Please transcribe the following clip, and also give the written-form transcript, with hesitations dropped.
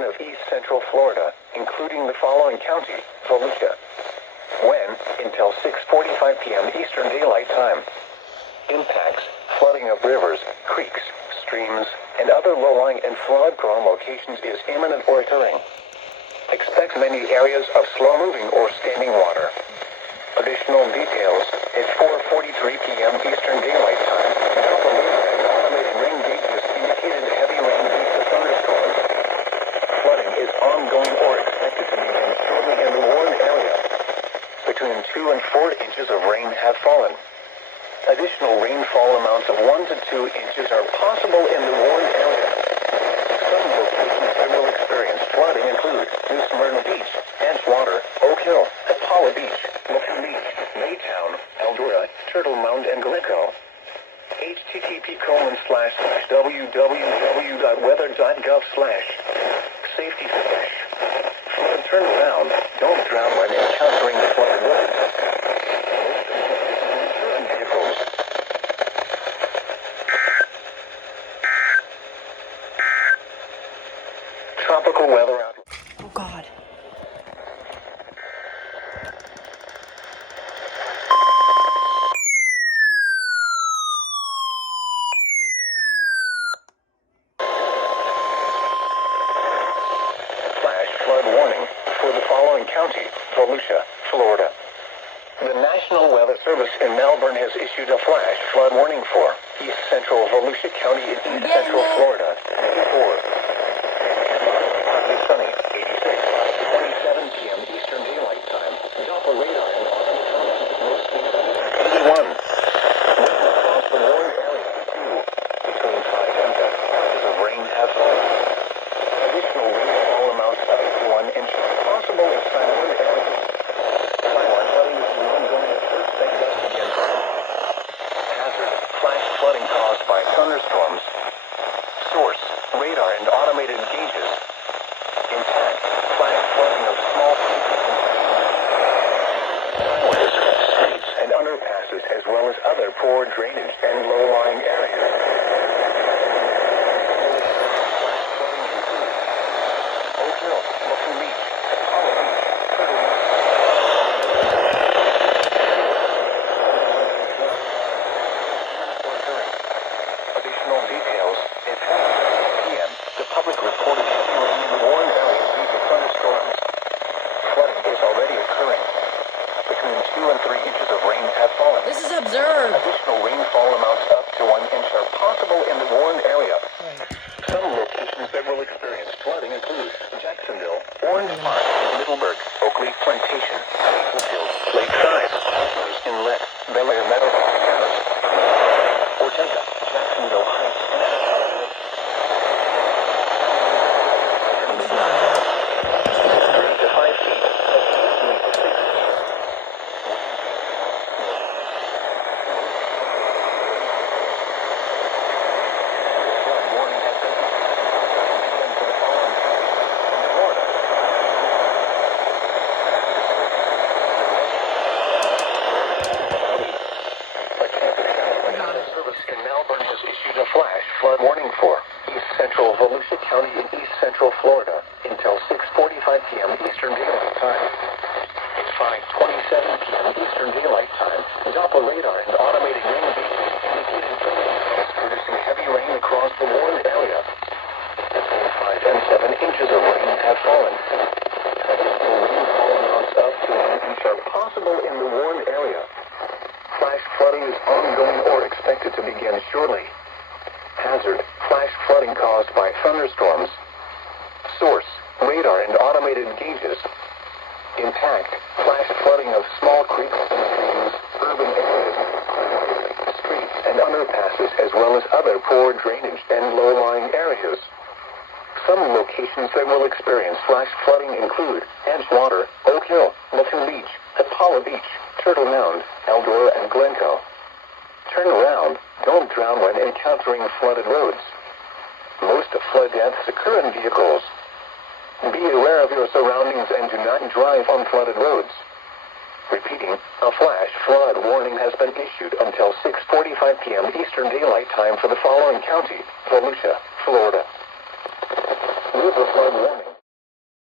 portion of east central Florida, including the following county, Volusia. When, until 6:45 p.m. Eastern Daylight Time. Impacts, flooding of rivers, creeks, streams, and other low-lying and flood-prone locations is imminent or occurring. Expect many areas of slow-moving or standing water. Additional details at 4:43 p.m. Eastern Daylight Time. Automated rain gauges indicated heavy rain due to thunderstorms. Flooding is ongoing or expected to begin shortly in the Warren area. Between 2 and 4 inches of rain have fallen. Additional rainfall amounts of 1 to 2 inches are possible in the Warren area. Some locations that will experience flooding include New Smyrna Beach, Edgewater, Oak Hill, Apollo Beach, Milton Beach, Maytown, Eldora, Turtle Mound, and Glencoe. http://www.weather.gov/safety/. Flood turn around. Don't drown when encountering flooded roads. Tropical weather outlook. Oh, God. Flash flood warning for the following county, Volusia, Florida. The National Weather Service in Melbourne has issued a flash flood warning for east central Volusia County in east central Florida. 84. Partly sunny, 86. 27 p.m. Eastern Daylight Time. Doppler radar and most 81. Wind across the Warren area, 2. Between 5 and 10 inches of rain have fallen. Additional rainfall amounts up to 1 inch possible in some Warren areas. Hazard, flash flooding caused by thunderstorms. Source, radar and automated gauges. Intact, flash flooding of small highways, streets, and underpasses, as well as other poor drainage and low-lying areas. Flash flooding includes Oak Hill, Milton Beach, Apollo Beach, Turtle Mound. Additional details at 5 p.m. The public reported heavy rain in the Warren area due to thunderstorms. Flooding is already occurring. Between 2 and 3 inches of rain have fallen. This is absurd. Additional rainfall amounts up to 1 inch are possible in the Warren area. Some locations that will experience flooding include Jacksonville, Orange Park, Middleburg, Oakley Plantation, Maplefield, Lakeside, Inlet, Bel Air Meadow, Paris, Ortega, Jacksonville Heights, and to 5 feet, 3 to 6. Flood warning has been issued for the following counties in Florida. The service in Melbourne has issued a flash flood warning for east central Volusia County in east central Florida until 6:45 p.m. Eastern Daylight Time. At 5:27 p.m. Eastern Daylight Time, Doppler radar and automated rain gauges indicated thunderstorms producing heavy rain across the Warren area. Between 5 and 7 inches of rain have fallen. Additional rainfall amounts up to 1 inch are possible in the Warren area. Flash flooding is ongoing or expected to begin shortly. Hazard, flash flooding caused by thunderstorms. Source, radar and automated gauges. Intact, flash flooding of small creeks and streams, urban areas, streets and underpasses, as well as other poor drainage and low-lying areas. Some locations that will experience flash flooding include Edgewater, Oak Hill, Milton Beach, Apollo Beach, Turtle Mound, Eldora, and Glencoe. Turn around. Don't drown when encountering flooded roads. Most of flood deaths occur in vehicles. Be aware of your surroundings and do not drive on flooded roads. Repeating, a flash flood warning has been issued until 6:45 p.m. Eastern Daylight Time for the following county, Volusia, Florida. River flood warning.